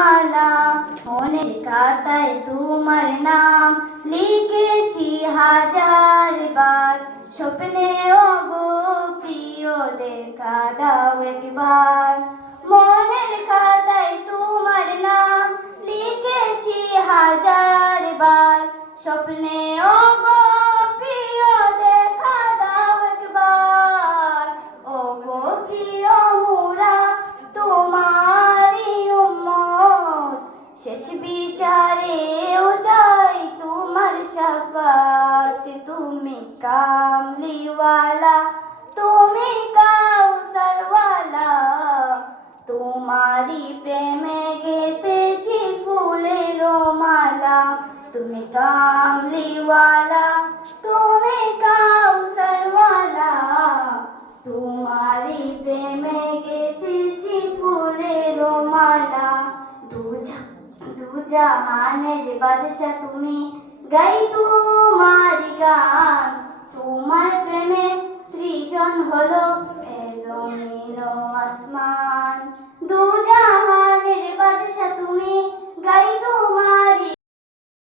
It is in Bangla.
মালা মনের কাতায় তোমার নাম। লিখেছি হাজার বার, স্বপ্নে অগো প্রিয় দেখা দাও একবার। মনের কাতায় তোমার নাম, লিখেছি হাজার বার, স্বপ্নে বিচারেও যাই তোমার শাফাত তুমি কামলিওয়ালা তুমি কাউসারওয়ালা তোমারি প্রেমে গেতেছি ফুলের মালা তুমি কামলিওয়ালা তুমি কাউসারওয়ালা তোমারি প্রেমে দুজা মানের বাদশা তুমি গাই তোমারি গান। তোমার প্রেমে সৃজন হলো এলো আসমান।